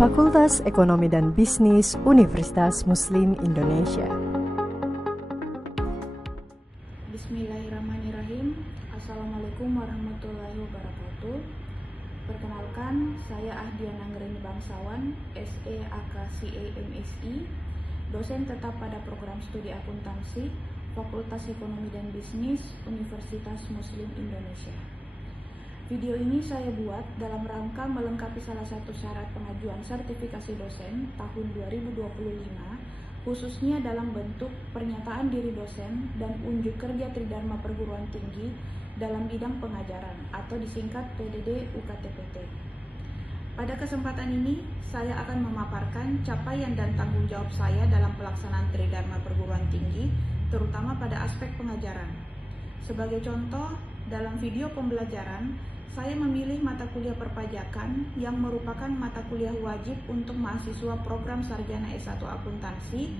Fakultas Ekonomi dan Bisnis Universitas Muslim Indonesia. Bismillahirrahmanirrahim. Assalamualaikum warahmatullahi wabarakatuh. Perkenalkan, saya Ahdian Anggreni Bangsawan, SE AKCA MSI, dosen tetap pada program studi akuntansi Fakultas Ekonomi dan Bisnis Universitas Muslim Indonesia. Video ini saya buat dalam rangka melengkapi salah satu syarat pengajuan sertifikasi dosen tahun 2025, khususnya dalam bentuk pernyataan diri dosen dan unjuk kerja Tridharma Perguruan Tinggi dalam bidang pengajaran atau disingkat PDD UKTPT. Pada kesempatan ini, saya akan memaparkan capaian dan tanggung jawab saya dalam pelaksanaan Tridharma Perguruan Tinggi, terutama pada aspek pengajaran. Sebagai contoh, dalam video pembelajaran, saya memilih mata kuliah perpajakan yang merupakan mata kuliah wajib untuk mahasiswa program sarjana S1 akuntansi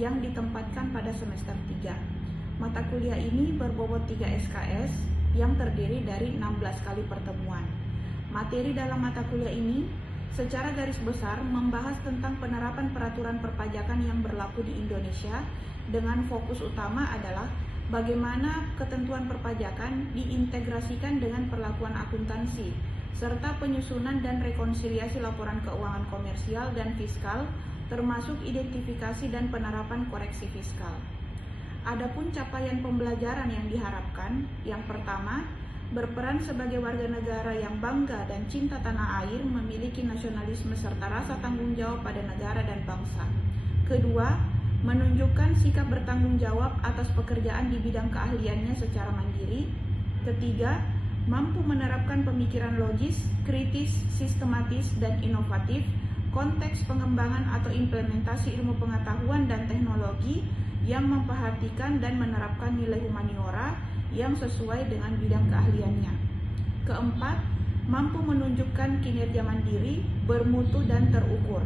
yang ditempatkan pada semester 3. Mata kuliah ini berbobot 3 SKS yang terdiri dari 16 kali pertemuan. Materi dalam mata kuliah ini secara garis besar membahas tentang penerapan peraturan perpajakan yang berlaku di Indonesia dengan fokus utama adalah bagaimana ketentuan perpajakan diintegrasikan dengan perlakuan akuntansi, serta penyusunan dan rekonsiliasi laporan keuangan komersial dan fiskal, termasuk identifikasi dan penerapan koreksi fiskal. Adapun capaian pembelajaran yang diharapkan, yang pertama, berperan sebagai warga negara yang bangga dan cinta tanah air, memiliki nasionalisme serta rasa tanggung jawab pada negara dan bangsa. Kedua, menunjukkan sikap bertanggung jawab atas pekerjaan di bidang keahliannya secara mandiri. Ketiga, mampu menerapkan pemikiran logis, kritis, sistematis, dan inovatif, konteks pengembangan atau implementasi ilmu pengetahuan dan teknologi yang memperhatikan dan menerapkan nilai humaniora yang sesuai dengan bidang keahliannya. Keempat, mampu menunjukkan kinerja mandiri, bermutu, dan terukur.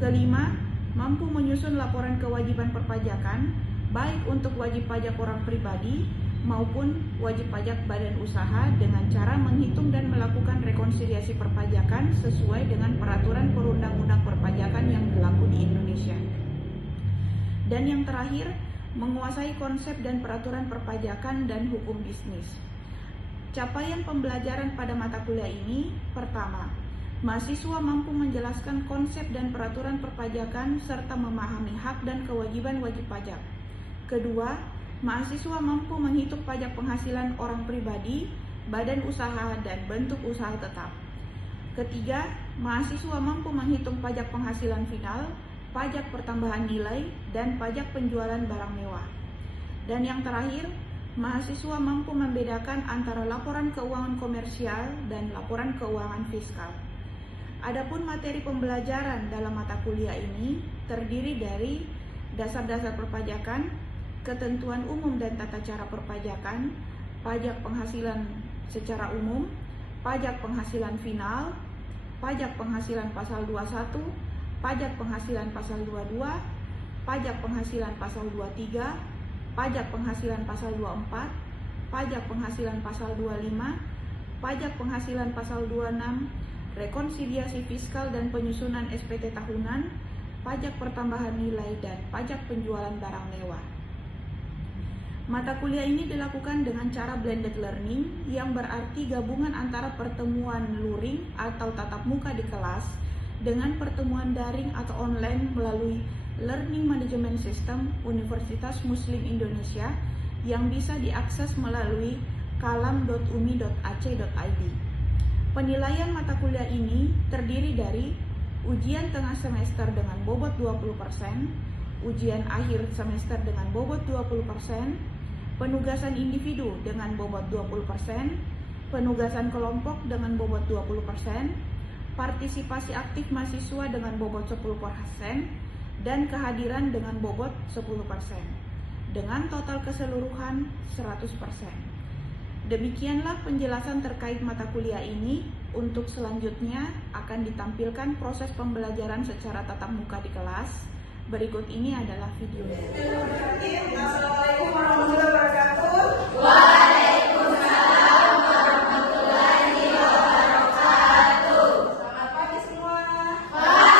Kelima, mampu menyusun laporan kewajiban perpajakan, baik untuk wajib pajak orang pribadi maupun wajib pajak badan usaha dengan cara menghitung dan melakukan rekonsiliasi perpajakan sesuai dengan peraturan perundang-undang perpajakan yang berlaku di Indonesia. Dan yang terakhir, menguasai konsep dan peraturan perpajakan dan hukum bisnis. Capaian pembelajaran pada mata kuliah ini, pertama, mahasiswa mampu menjelaskan konsep dan peraturan perpajakan serta memahami hak dan kewajiban wajib pajak. Kedua, mahasiswa mampu menghitung pajak penghasilan orang pribadi, badan usaha, dan bentuk usaha tetap. Ketiga, mahasiswa mampu menghitung pajak penghasilan final, pajak pertambahan nilai, dan pajak penjualan barang mewah. Dan yang terakhir, mahasiswa mampu membedakan antara laporan keuangan komersial dan laporan keuangan fiskal. Adapun materi pembelajaran dalam mata kuliah ini terdiri dari dasar-dasar perpajakan, ketentuan umum dan tata cara perpajakan, pajak penghasilan secara umum, pajak penghasilan final, pajak penghasilan pasal 21, pajak penghasilan pasal 22, pajak penghasilan pasal 23, pajak penghasilan pasal 24, pajak penghasilan pasal 25, pajak penghasilan pasal 26, rekonsiliasi fiskal dan penyusunan SPT tahunan, pajak pertambahan nilai, dan pajak penjualan barang mewah. Mata kuliah ini dilakukan dengan cara blended learning, yang berarti gabungan antara pertemuan luring atau tatap muka di kelas dengan pertemuan daring atau online melalui Learning Management System Universitas Muslim Indonesia yang bisa diakses melalui kalam.umi.ac.id. Penilaian mata kuliah ini terdiri dari ujian tengah semester dengan bobot 20%, ujian akhir semester dengan bobot 20%, penugasan individu dengan bobot 20%, penugasan kelompok dengan bobot 20%, partisipasi aktif mahasiswa dengan bobot 10%, dan kehadiran dengan bobot 10%, dengan total keseluruhan 100%. Demikianlah penjelasan terkait mata kuliah ini. Untuk selanjutnya akan ditampilkan proses pembelajaran secara tatap muka di kelas. Berikut ini adalah videonya. Assalamualaikum warahmatullahi wabarakatuh. Waalaikumsalam warahmatullahi wabarakatuh. Selamat pagi semua. Pagi.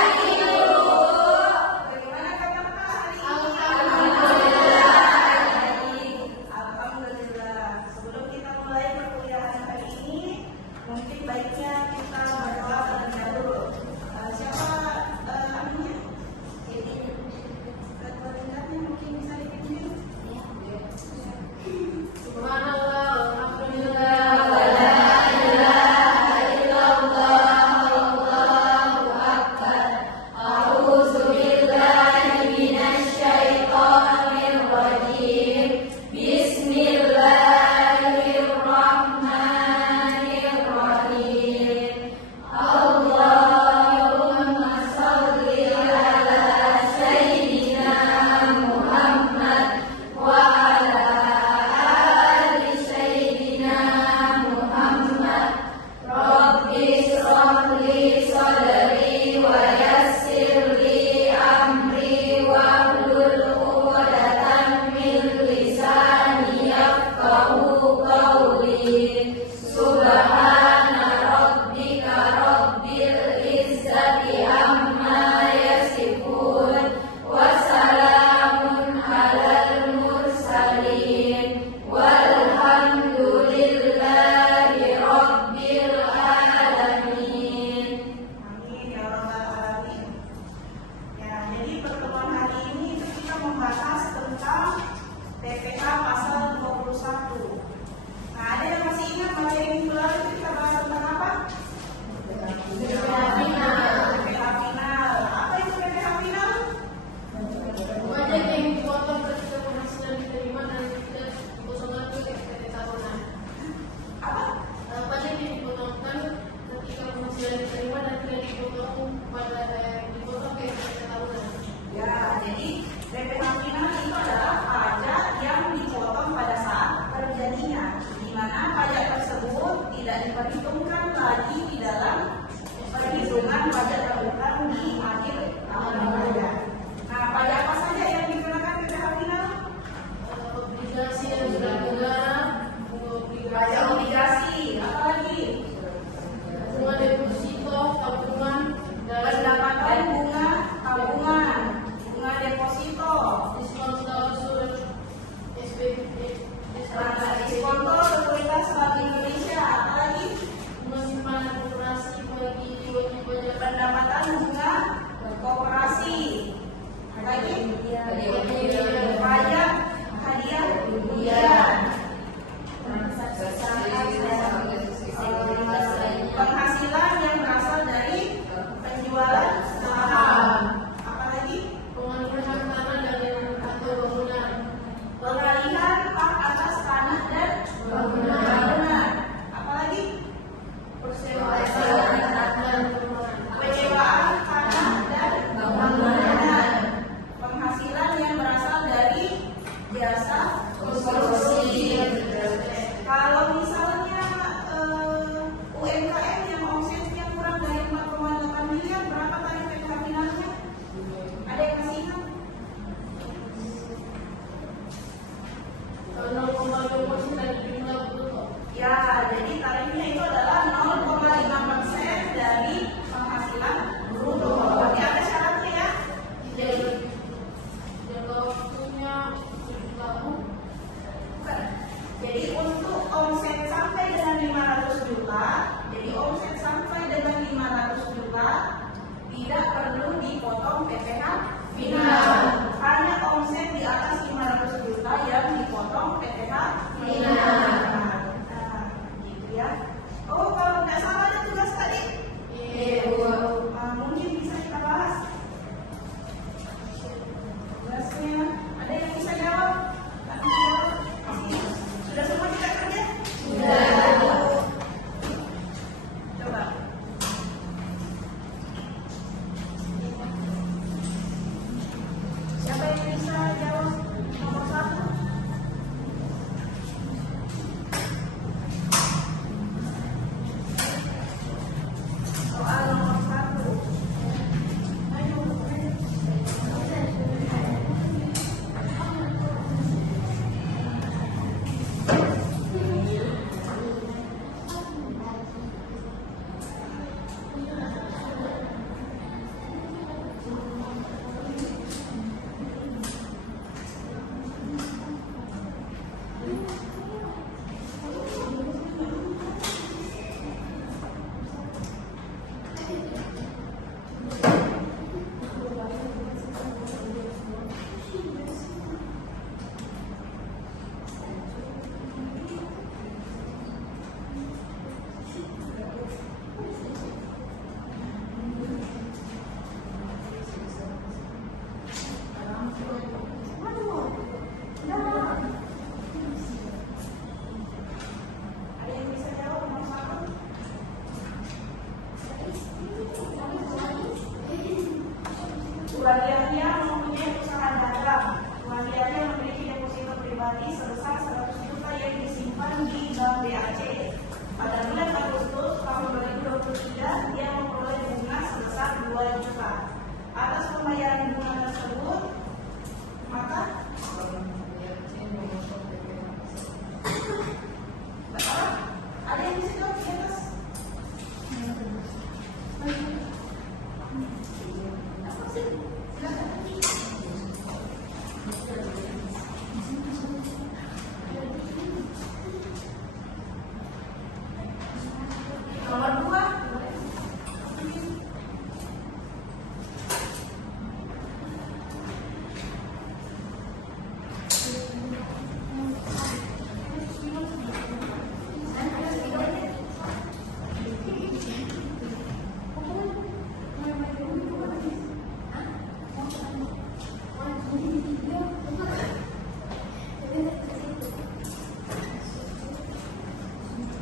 tidak perlu dipotong PPh final. Hanya omset di atas 500 juta yang dipotong PPh final. Nah, gitu ya. Oh, kalau nggak salah ada tugas tadi? Iya, Bu. Mungkin bisa kita bahas. Tugasnya, ada yang bisa jawab? Sudah semua kita kerja? Sudah. Coba. Siapa yang bisa jawab nomor 1? Soal nomor 1. Ayo. Ada yang bisa jawab nomor 1? Suadiatnya mempunyai usaha dagang. Suadiatnya memiliki deposito pribadi sebesar 100 juta yang disimpan di bank BAC. Pada bulan Agustus tahun 2023, dia memperoleh bunga sebesar 2 juta. Atas pembayaran bunga tersebut, maka ada yang bisa jawab di atas? Nomor 2.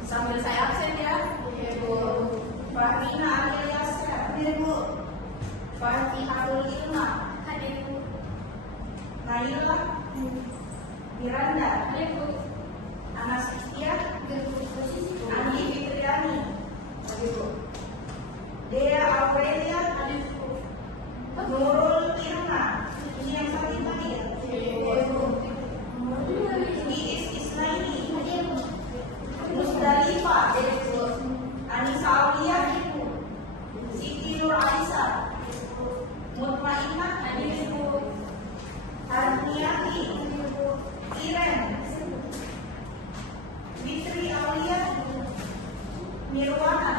Sambil saya absen ya. Ibu Fahmina Aliasya. Ibu Fatihatul Ilma. Ibu Naila. Miranda. Ibu Anastasia. Andi Fitriani. Ibu Dea Aurelia. Nurul Irna. Ini yang sakit tadi ya. Ibu Iis Isnaini. Musdalifah, Anissa Aulia, Siti Nur Alisa, Mutmainah, Harniati, Iren, Fitri Aulia, Nirwana.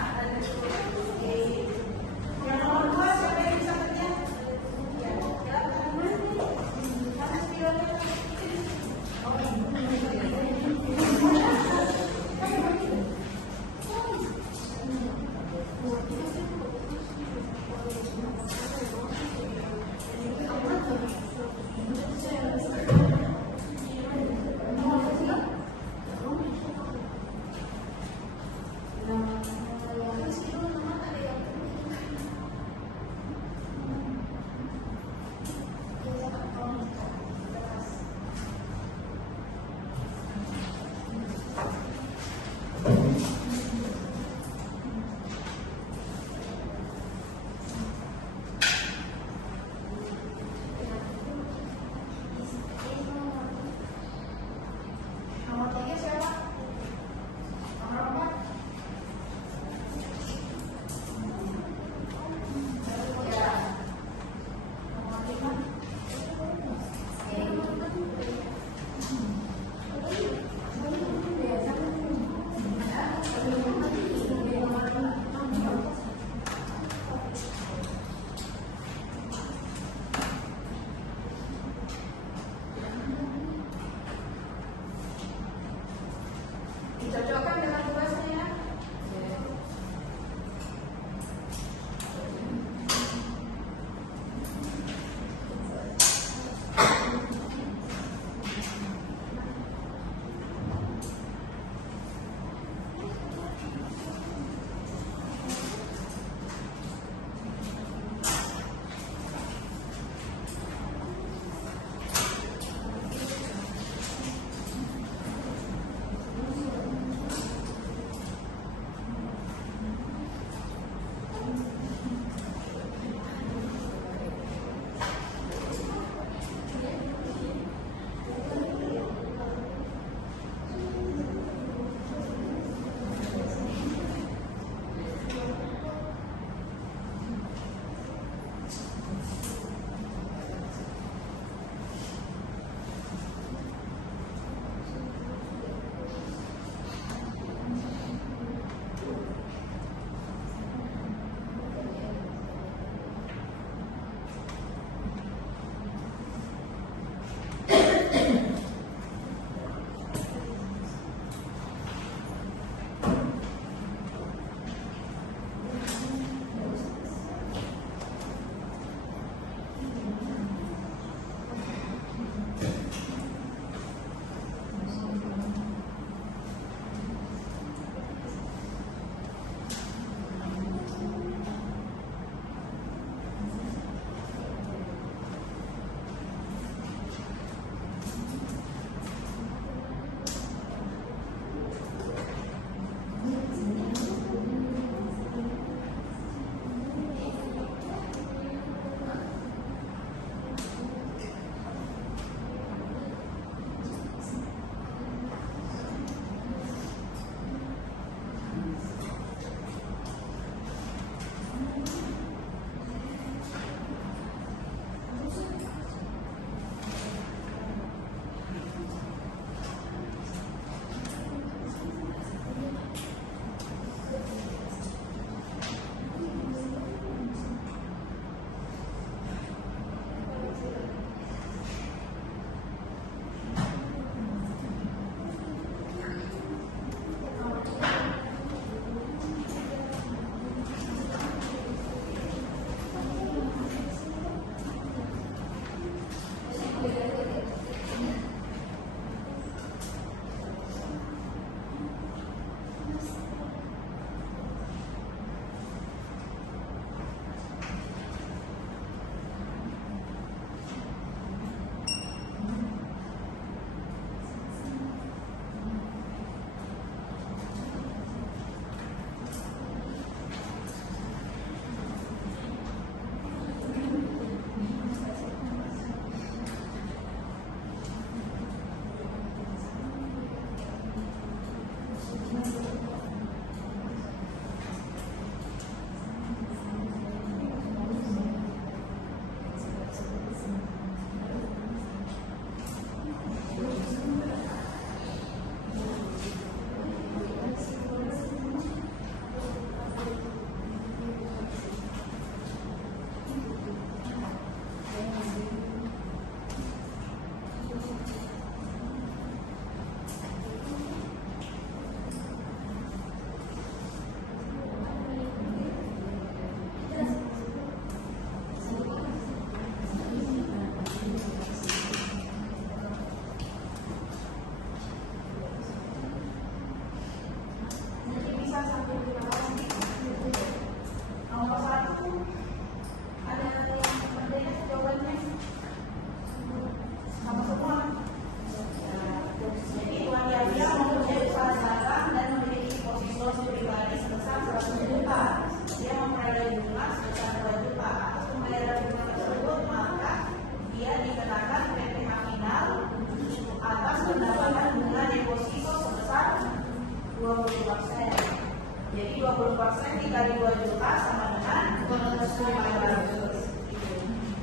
2.500.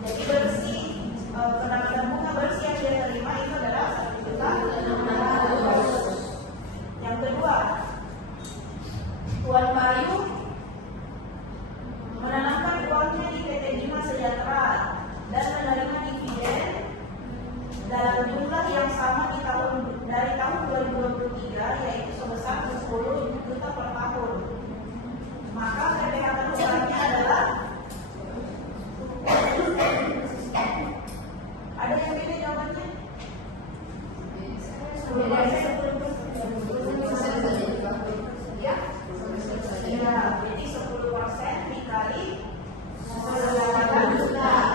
Jadi bersih pendapatan bunga bersih yang dia terima itu adalah 1.600.000. Yang kedua, Tuan Bayu menanamkan uangnya di PT Bima Sejahtera dan menerima dividen dalam jumlah yang sama dari tahun 2023, yaitu sebesar 10 juta per tahun. Maka PPh terkurangnya adalah, ada yang beda jawabannya? Ya, jadi 10% dikali 9 juta.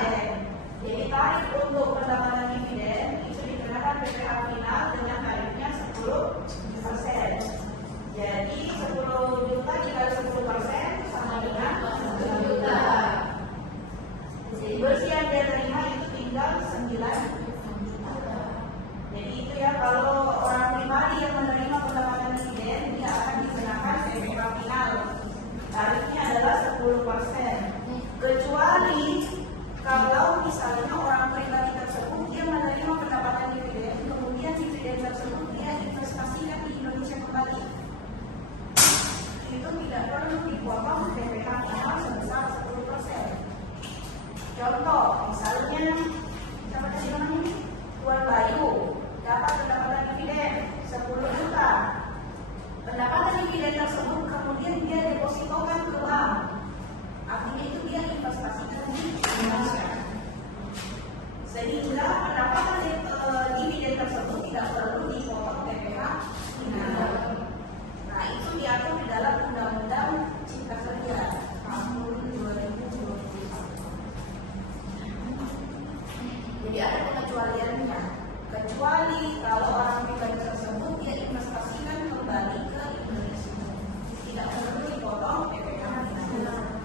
Jadi tarif untuk pendapatan dividen itu dikenakan PPh final dengan tarifnya 10%. Jadi 10 juta dikali 10% sama dengan 1 juta. Jadi bersih yang dia terima itu tinggal 9 juta. Jadi itu ya, kalau orang pribadi yang menerima pendapatan dividen dia akan dikenakan PPh final. Tarifnya adalah 10%. Kecuali kalau misalnya orang pribadi tersebut dia menerima pendapatan dividen, kemudian dividen tersebut dia investasikan di Indonesia kembali, itu tidak perlu dipotong PPh final sebesar 10%. Contoh, misalnya siapa tadi namanya? Tuan Bayu dapat pendapatan dividen 10 juta. Pendapatan dividen tersebut kemudian dia depositokan ke bank. Artinya itu dia investasikan di Indonesia. Sehingga pendapatan dividen tersebut tidak perlu dipotong PPh final. Nah, itu diatur di dalam Undang-Undang Cipta Kerja tahun 2021. Jadi ada pengecualiannya. Kecuali kalau orang pribadi tersebut dia investasikan kembali ke Indonesia, tidak perlu dipotong PPh final.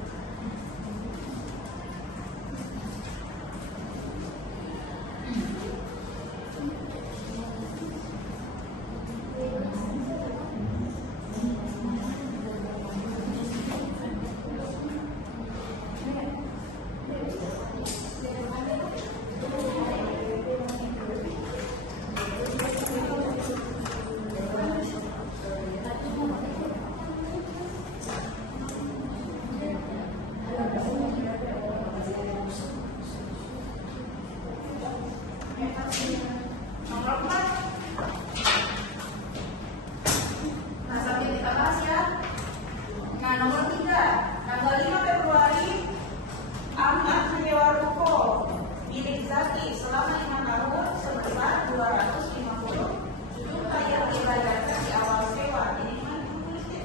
Nomor 4. Nah, sambil kita bahas ya. Nah, nomor 3, tanggal 5 Februari Ahmad menyewa ruko milik Zaki selama 5 tahun sebesar 250 juta yang dibayarkan di awal sewa. Ini gimana tulisnya?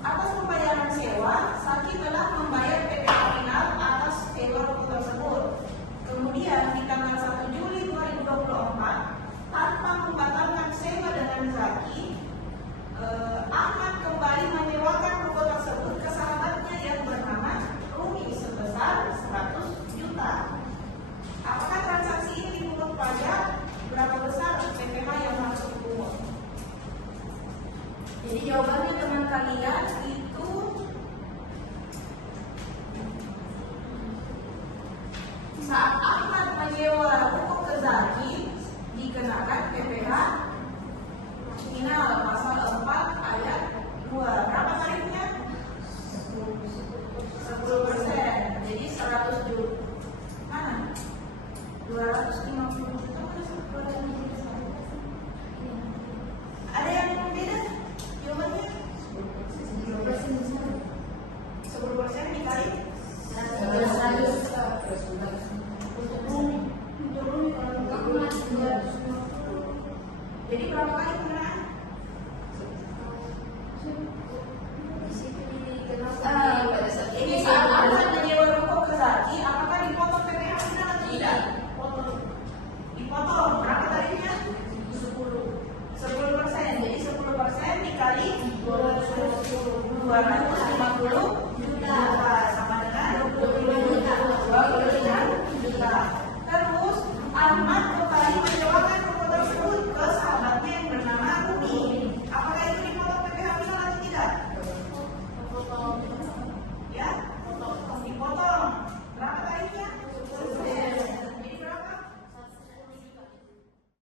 Atas pembayaran sewa, Zaki telah membayar PPh final atas sewa ruko tersebut. Kemudian di tanggal 1 Juli 2024, tanpa membatalkan sewa dengan Zaki, Ahmad kembali menyewakan ruko tersebut ke sahabatnya yang bernama Rumi sebesar 100 juta. Apakah transaksi ini dipungut pajak? Berapa besar PPh yang masuk dipungut? Jadi jawabannya teman kalian itu saat Ahmad menyewa ruko ke Zaki dikenakan PPh final pasal 4 ayat 2. Berapa tarifnya? 10%. Jadi 100 juta. Mana? 250 juta. Ada yang beda? Jawabannya? 10% dikali 100. Jadi berapa kali pengenaan? Ini saat Ahmad menyewa ruko ke Zaki, apakah dipotong PPh final atau tidak? Dipotong. Berapa tarifnya? 10%. Jadi 10% dikali 250 juta.